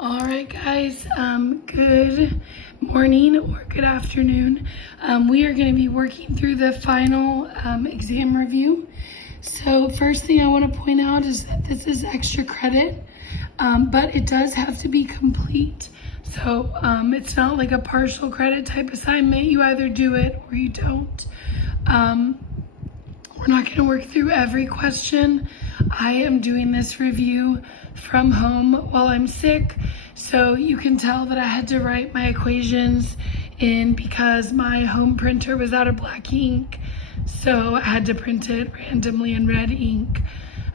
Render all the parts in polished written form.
All right, guys, good morning or good afternoon. We are going to be working through the final exam review. So first thing I want to point out is that this is extra credit, but it does have to be complete. So it's not like a partial credit type assignment. You either do it or you don't. We're not going to work through every question. I am doing this review from home while I'm sick, so you can tell that I had to write my equations in because my home printer was out of black ink, so I had to print it randomly in red ink.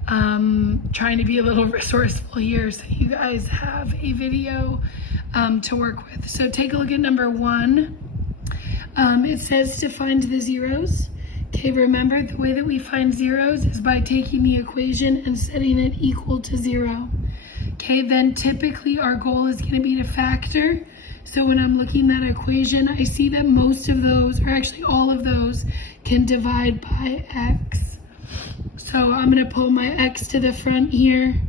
Trying to be a little resourceful here so you guys have a video to work with. So take a look at number 1. It says to find the zeros. Okay, remember the way that we find zeros is by taking the equation and setting it equal to 0. Okay, then typically our goal is going to be to factor. So when I'm looking at that equation, I see that most of those, or actually all of those, can divide by x. So I'm going to pull my x to the front here,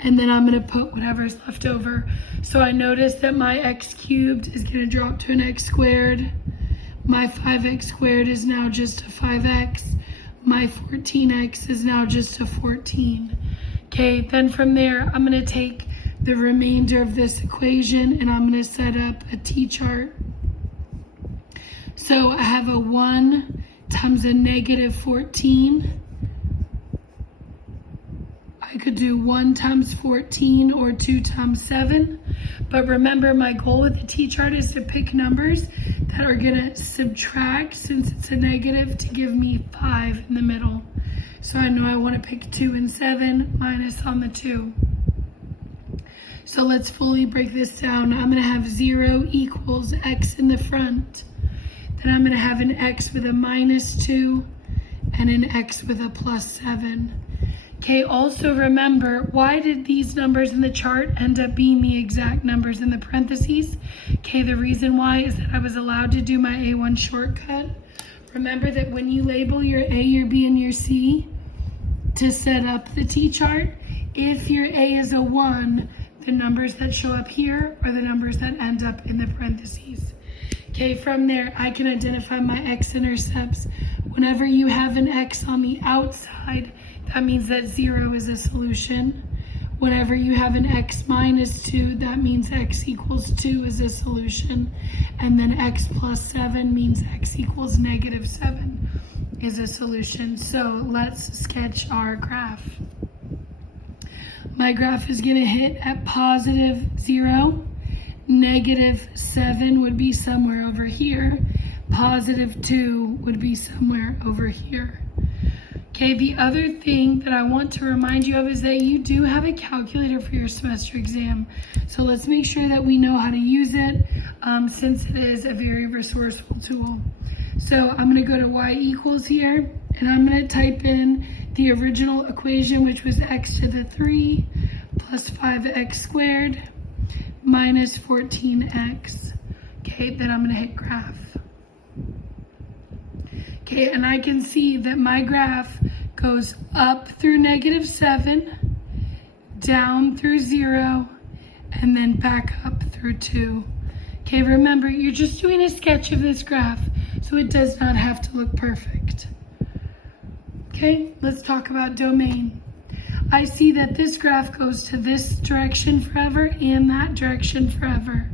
and then I'm going to put whatever's left over. So I notice that my x cubed is going to drop to an x squared. My 5x squared is now just a 5x. My 14x is now just a 14. Okay, then from there, I'm going to take the remainder of this equation and I'm going to set up a t-chart. So I have a 1 times a negative 14. I could do 1 times 14 or 2 times 7. But remember, my goal with the t-chart is to pick numbers that are going to subtract, since it's a negative, to give me 5 in the middle. So I know I want to pick 2 and 7 minus on the 2. So let's fully break this down. I'm going to have 0 equals x in the front. Then I'm going to have an x with a minus 2 and an x with a plus 7. Okay, also remember, why did these numbers in the chart end up being the exact numbers in the parentheses? Okay, the reason why is that I was allowed to do my A1 shortcut. Remember that when you label your A, your B, and your C to set up the t-chart, if your A is a 1, the numbers that show up here are the numbers that end up in the parentheses. Okay, from there, I can identify my x-intercepts. Whenever you have an x on the outside, that means that 0 is a solution. Whenever you have an x minus 2, that means x equals 2 is a solution. And then x plus 7 means x equals negative 7 is a solution. So let's sketch our graph. My graph is going to hit at positive 0. Negative 7 would be somewhere over here. Positive 2 would be somewhere over here. Okay, the other thing that I want to remind you of is that you do have a calculator for your semester exam. So let's make sure that we know how to use it, since it is a very resourceful tool. So I'm going to go to y equals here, and I'm going to type in the original equation, which was x to the 3 plus 5x squared minus 14x. Okay, then I'm going to hit graph. Okay, and I can see that my graph goes up through negative 7, down through 0, and then back up through 2. Okay, remember, you're just doing a sketch of this graph, so it does not have to look perfect. Okay, let's talk about domain. I see that this graph goes to this direction forever and that direction forever.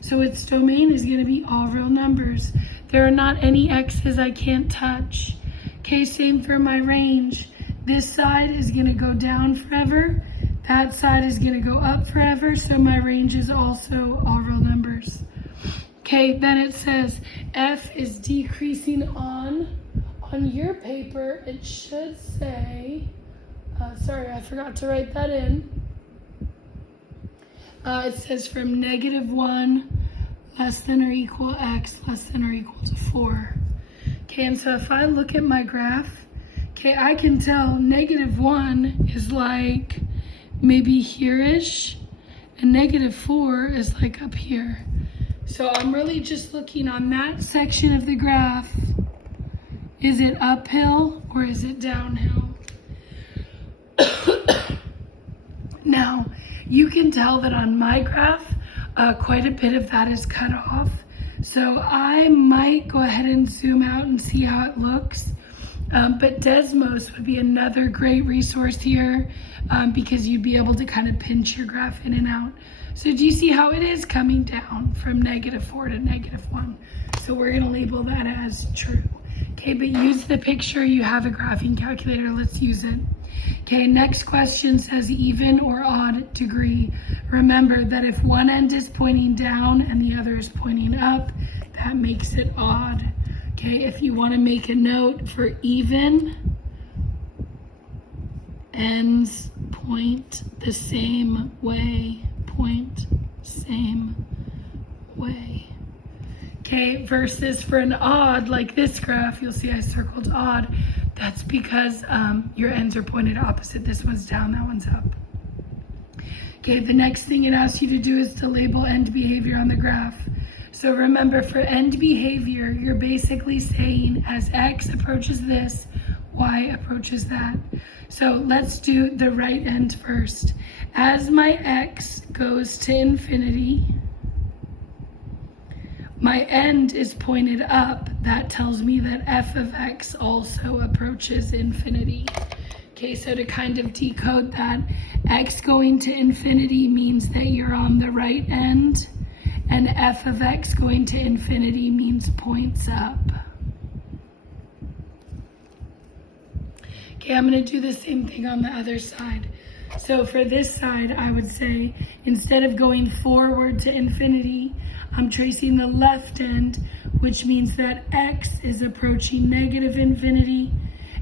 So its domain is going to be all real numbers. There are not any x's I can't touch. Okay, same for my range. This side is going to go down forever. That side is going to go up forever. So my range is also all real numbers. Okay, then it says f is decreasing on your paper. It should say, sorry, I forgot to write that in. It says from negative 1 less than or equal x less than or equal to 4. Okay, and so if I look at my graph, okay, I can tell negative 1 is like maybe here-ish, and negative 4 is like up here. So I'm really just looking on that section of the graph. Is it uphill or is it downhill? Now, You can tell that on my graph, quite a bit of that is cut off. So I might go ahead and zoom out and see how it looks. But Desmos would be another great resource here because you'd be able to kind of pinch your graph in and out. So do you see how it is coming down from -4 to -1? So we're gonna label that as true. Okay, but use the picture, you have a graphing calculator, let's use it. Okay, next question says even or odd degree. Remember that if one end is pointing down and the other is pointing up, that makes it odd. Okay, if you want to make a note for even, ends point the same way, point same way. Okay, versus for an odd, like this graph, you'll see I circled odd. That's because your ends are pointed opposite. This one's down, that one's up. Okay, the next thing it asks you to do is to label end behavior on the graph. So remember, for end behavior, you're basically saying as X approaches this, Y approaches that. So let's do the right end first. As my X goes to infinity, my end is pointed up. That tells me that f of x also approaches infinity. Okay, so to kind of decode that, x going to infinity means that you're on the right end, and f of x going to infinity means points up. Okay, I'm going to do the same thing on the other side. So for this side, I would say instead of going forward to infinity, I'm tracing the left end, which means that x is approaching negative infinity,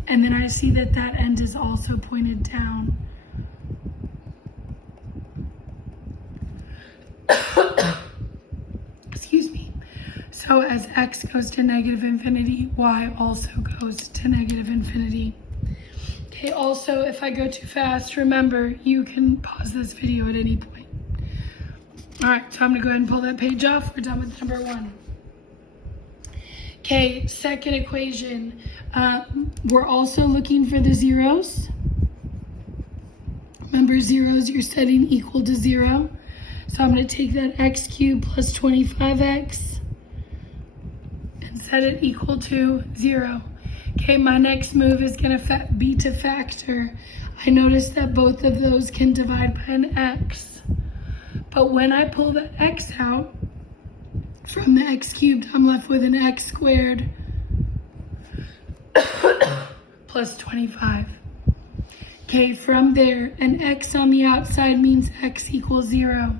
and then I see that that end is also pointed down. Excuse me. So as x goes to negative infinity, y also goes to negative infinity. Okay, also if I go too fast, remember you can pause this video at any point. All right, so I'm gonna go ahead and pull that page off. We're done with number 1. Okay, second equation. We're also looking for the zeros. Remember, zeros you're setting equal to 0. So I'm gonna take that x cubed plus 25x and set it equal to 0. Okay, my next move is gonna be to factor. I noticed that both of those can divide by an x. But when I pull the x out from the x cubed, I'm left with an x squared plus 25. Okay, from there, an x on the outside means x equals 0.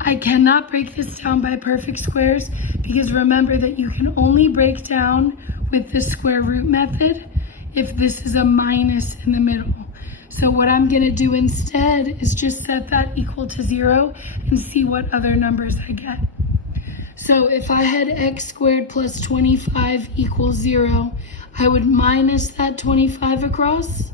I cannot break this down by perfect squares because remember that you can only break down with the square root method if this is a minus in the middle. So what I'm going to do instead is just set that equal to 0 and see what other numbers I get. So if I had x squared plus 25 equals 0, I would minus that 25 across.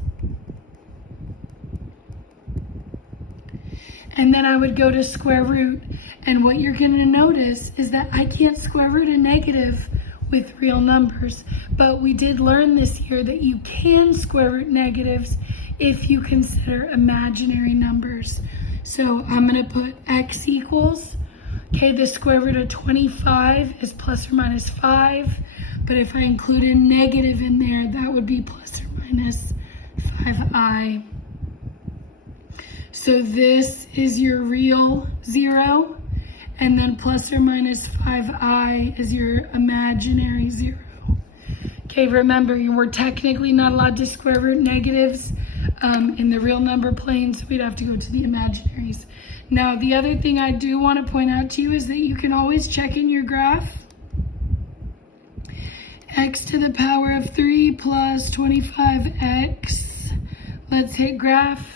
And then I would go to square root. And what you're going to notice is that I can't square root a negative with real numbers. But we did learn this year that you can square root negatives if you consider imaginary numbers. So I'm going to put x equals, okay, the square root of 25 is plus or minus 5, but if I include a negative in there, that would be plus or minus 5i. So this is your real 0, and then plus or minus 5i is your imaginary 0. Okay, remember, we're technically not allowed to square root negatives in the real number plane, so we'd have to go to the imaginaries. Now, the other thing I do want to point out to you is that you can always check in your graph. X to the power of 3 plus 25x. Let's hit graph.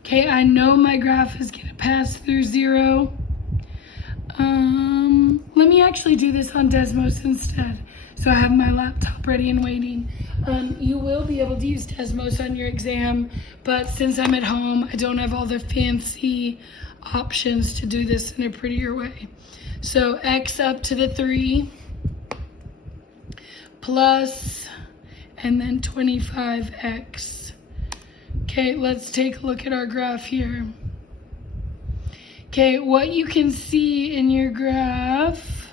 Okay, I know my graph is going to pass through 0. Let me actually do this on Desmos instead. So I have my laptop ready and waiting. You will be able to use Desmos on your exam, but since I'm at home, I don't have all the fancy options to do this in a prettier way. So x up to the 3 plus, and then 25x. Okay, let's take a look at our graph here. Okay, what you can see in your graph,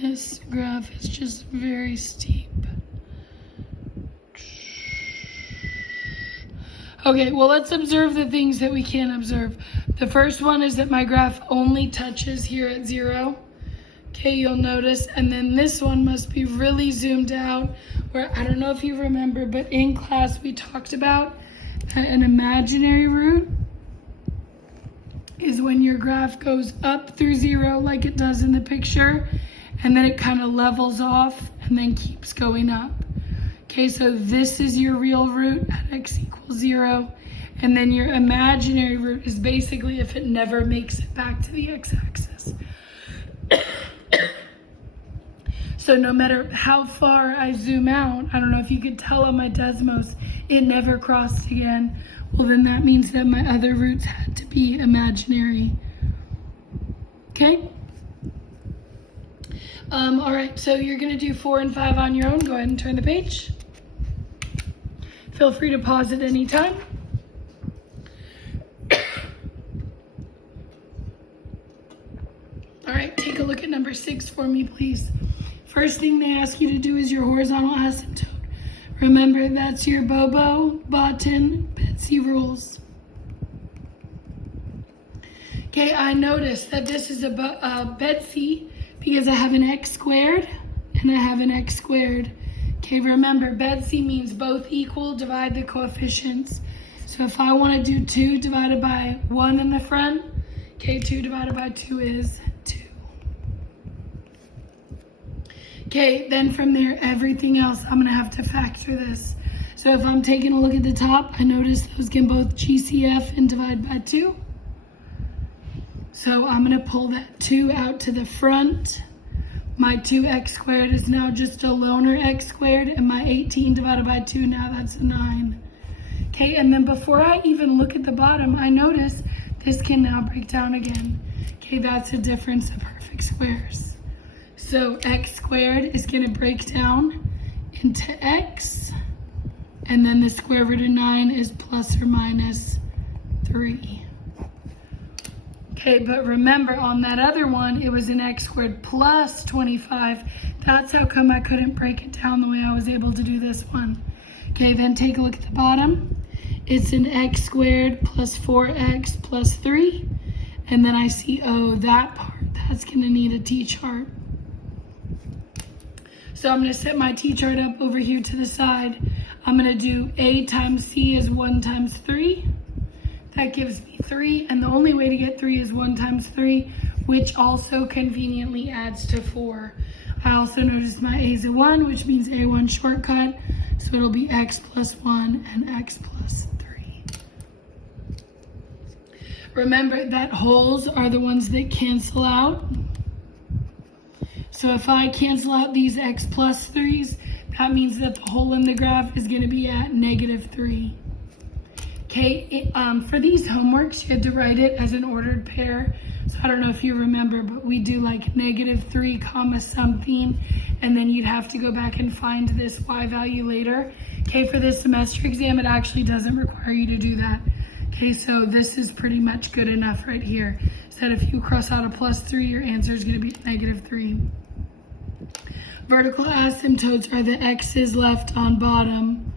this graph is just very steep. Okay, well, let's observe the things that we can observe. The first one is that my graph only touches here at 0. Okay, you'll notice. And then this one must be really zoomed out, where I don't know if you remember, but in class we talked about an imaginary root is when your graph goes up through 0 like it does in the picture, and then it kind of levels off and then keeps going up. Okay, so this is your real root at x equals 0, and then your imaginary root is basically if it never makes it back to the x-axis. So no matter how far I zoom out, I don't know if you could tell on my Desmos, it never crossed again. Well, then that means that my other roots had to be imaginary. Okay? All right, so you're gonna do 4 and 5 on your own. Go ahead and turn the page. Feel free to pause at any time. All right, take a look at number 6 for me, please. First thing they ask you to do is your horizontal asymptote. Remember, that's your Bobo, Botten, Betsy rules. Okay, I noticed that this is a Betsy because I have an x squared and I have an x squared. Okay, remember, Betsy means both equal, divide the coefficients. So if I want to do 2 divided by 1 in the front, okay, 2 divided by 2 is 2. Okay, then from there, everything else, I'm gonna have to factor this. So if I'm taking a look at the top, I notice those can both GCF and divide by 2. So I'm gonna pull that 2 out to the front. My 2x squared is now just a loner x squared, and my 18 divided by 2, now that's a 9. Okay, and then before I even look at the bottom, I notice this can now break down again. Okay, that's a difference of perfect squares. So x squared is going to break down into x, and then the square root of 9 is plus or minus 3. Okay, but remember on that other one, it was an x squared plus 25. That's how come I couldn't break it down the way I was able to do this one. Okay, then take a look at the bottom. It's an x squared plus 4x plus 3. And then I see, oh, that part, that's going to need a t-chart. So I'm going to set my t-chart up over here to the side. I'm going to do a times c is 1 times 3. That gives me 3. And the only way to get 3 is 1 times 3, which also conveniently adds to 4. I also noticed my a is a 1, which means a1 shortcut. So it'll be x plus 1 and x plus 3. Remember that wholes are the ones that cancel out. So if I cancel out these x plus 3's, that means that the hole in the graph is going to be at -3. Okay, for these homeworks, you had to write it as an ordered pair. So I don't know if you remember, but we do like -3 comma something, and then you'd have to go back and find this y value later. Okay, for this semester exam, it actually doesn't require you to do that. Okay, so this is pretty much good enough right here. So that if you cross out a +3, your answer is going to be -3. Vertical asymptotes are the x's left on bottom.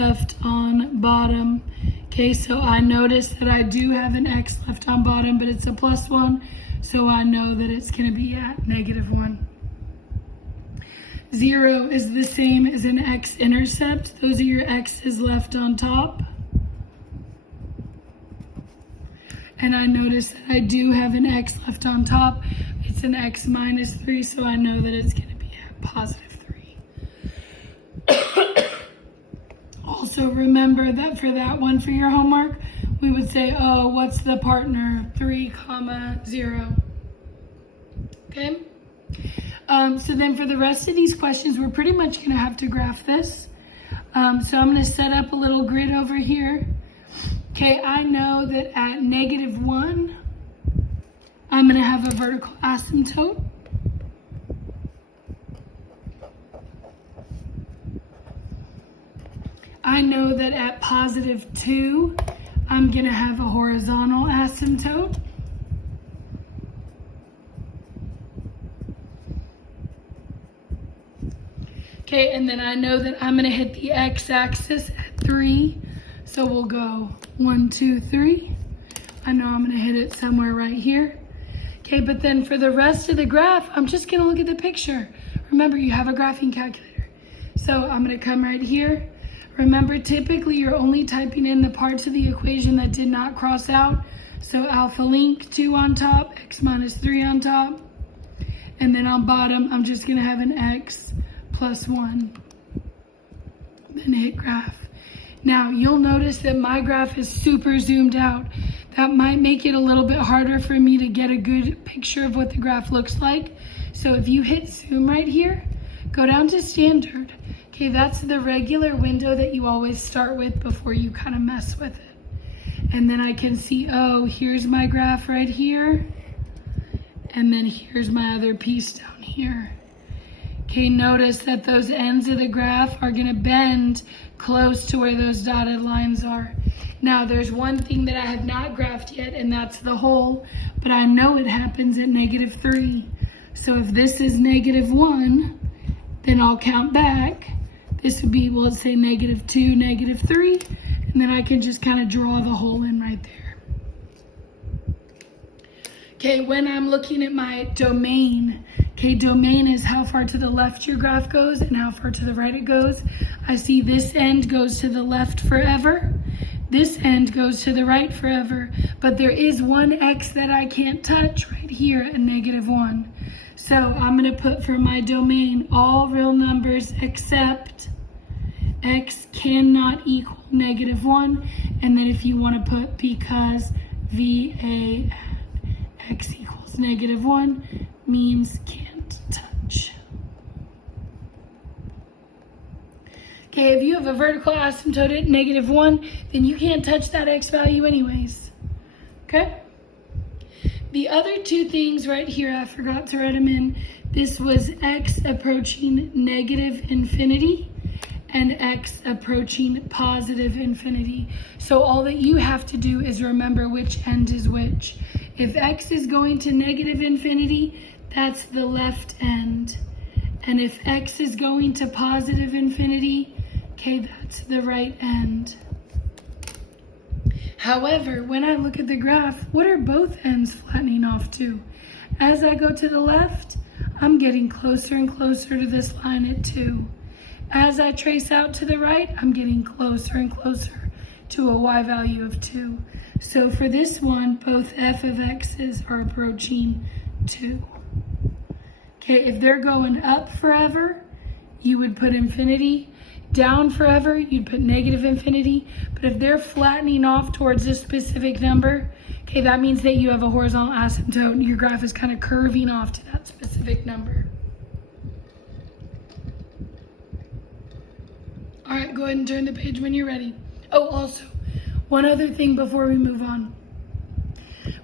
Left on bottom. Okay, so I notice that I do have an x left on bottom, but it's a +1, so I know that it's going to be at -1. 0 is the same as an x-intercept. Those are your x's left on top. And I notice that I do have an x left on top. It's an x -3, so I know that it's going to be at +3. Also remember that for that one for your homework, we would say, oh, what's the partner? 3, 0. Okay? So then for the rest of these questions, we're pretty much going to have to graph this. So I'm going to set up a little grid over here. Okay, I know that at -1, I'm going to have a vertical asymptote. I know that at positive 2, I'm going to have a horizontal asymptote. Okay, and then I know that I'm going to hit the x-axis at 3. So we'll go 1, 2, 3. I know I'm going to hit it somewhere right here. Okay, but then for the rest of the graph, I'm just going to look at the picture. Remember, you have a graphing calculator. So I'm going to come right here. Remember, typically you're only typing in the parts of the equation that did not cross out. So alpha link 2 on top, x minus 3 on top. And then on bottom, I'm just going to have an x plus 1. Then hit graph. Now, you'll notice that my graph is super zoomed out. That might make it a little bit harder for me to get a good picture of what the graph looks like. So if you hit zoom right here, go down to standard. Okay, that's the regular window that you always start with before you kind of mess with it. And then I can see, oh, here's my graph right here. And then here's my other piece down here. Okay, notice that those ends of the graph are gonna bend close to where those dotted lines are. Now, there's one thing that I have not graphed yet, and that's the hole, but I know it happens at negative 3. So if this is negative 1, then I'll count back. This would be, well, let's say negative 2, negative 3, and then I can just kind of draw the hole in right there. Okay, when I'm looking at my domain, okay, domain is how far to the left your graph goes and how far to the right it goes. I see this end goes to the left forever. This end goes to the right forever, but there is one x that I can't touch right here at negative 1. So I'm going to put for my domain all real numbers except x cannot equal negative 1. And then if you want to put because VA at x equals negative 1 means can't touch. Okay, if you have a vertical asymptote at negative 1, then you can't touch that x value anyways. Okay? The other two things right here, I forgot to write them in. This was x approaching negative infinity and x approaching positive infinity. So all that you have to do is remember which end is which. If x is going to negative infinity, that's the left end. And if x is going to positive infinity, okay, that's the right end. However, when I look at the graph, what are both ends flattening off to? As I go to the left, I'm getting closer and closer to this line at 2. As I trace out to the right, I'm getting closer and closer to a y value of 2. So for this one, both f of x's are approaching 2. Okay, if they're going up forever, you would put infinity. Down forever, you'd put negative infinity. But if they're flattening off towards this specific number, okay, that means that you have a horizontal asymptote and your graph is kind of curving off to that specific number. All right, go ahead and turn the page when you're ready. Oh, also, one other thing before we move on.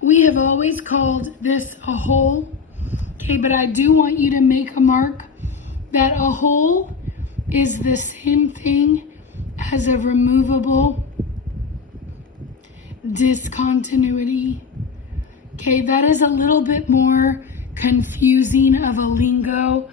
We have always called this a hole, okay, but I do want you to make a mark that a hole is the same thing as a removable discontinuity. Okay, that is a little bit more confusing of a lingo,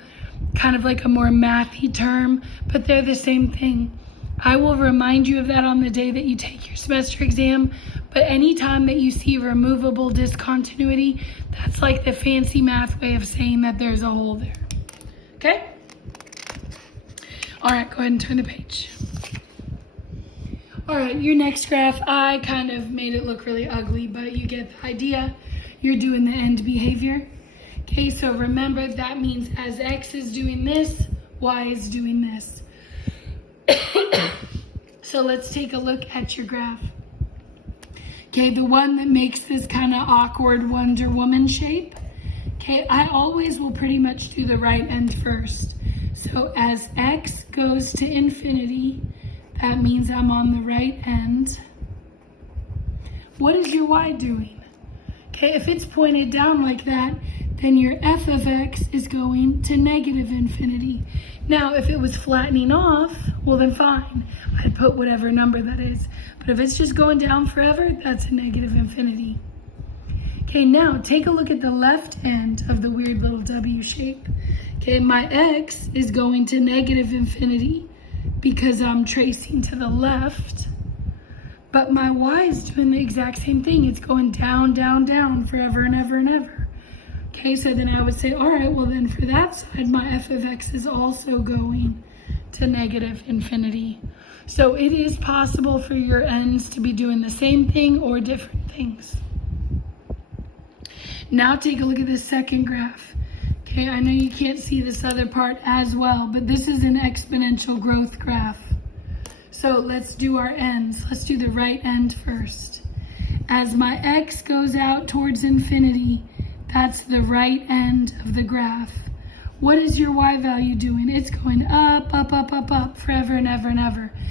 kind of like a more mathy term, but they're the same thing. I will remind you of that on the day that you take your semester exam, but anytime that you see removable discontinuity, that's like the fancy math way of saying that there's a hole there. Okay? All right, go ahead and turn the page. All right, your next graph, I kind of made it look really ugly, but you get the idea. You're doing the end behavior. Okay, so remember that means as x is doing this, y is doing this. So let's take a look at your graph. Okay, the one that makes this kind of awkward Wonder Woman shape. Okay, I always will pretty much do the right end first. So as x goes to infinity, that means I'm on the right end. What is your y doing? Okay, if it's pointed down like that, then your f of x is going to negative infinity. Now, if it was flattening off, well then fine. I'd put whatever number that is. But if it's just going down forever, that's a negative infinity. Okay, now take a look at the left end of the weird little W shape. Okay, my x is going to negative infinity because I'm tracing to the left. But my y is doing the exact same thing. It's going down, down, down forever and ever and ever. Okay, so then I would say, all right, well then for that side, my f of x is also going to negative infinity. So it is possible for your ends to be doing the same thing or different things. Now take a look at this second graph. Okay, I know you can't see this other part as well, but this is an exponential growth graph. So let's do our ends. Let's do the right end first. As my x goes out towards infinity, that's the right end of the graph. What is your y value doing? It's going up, up, up, up, up, forever and ever and ever.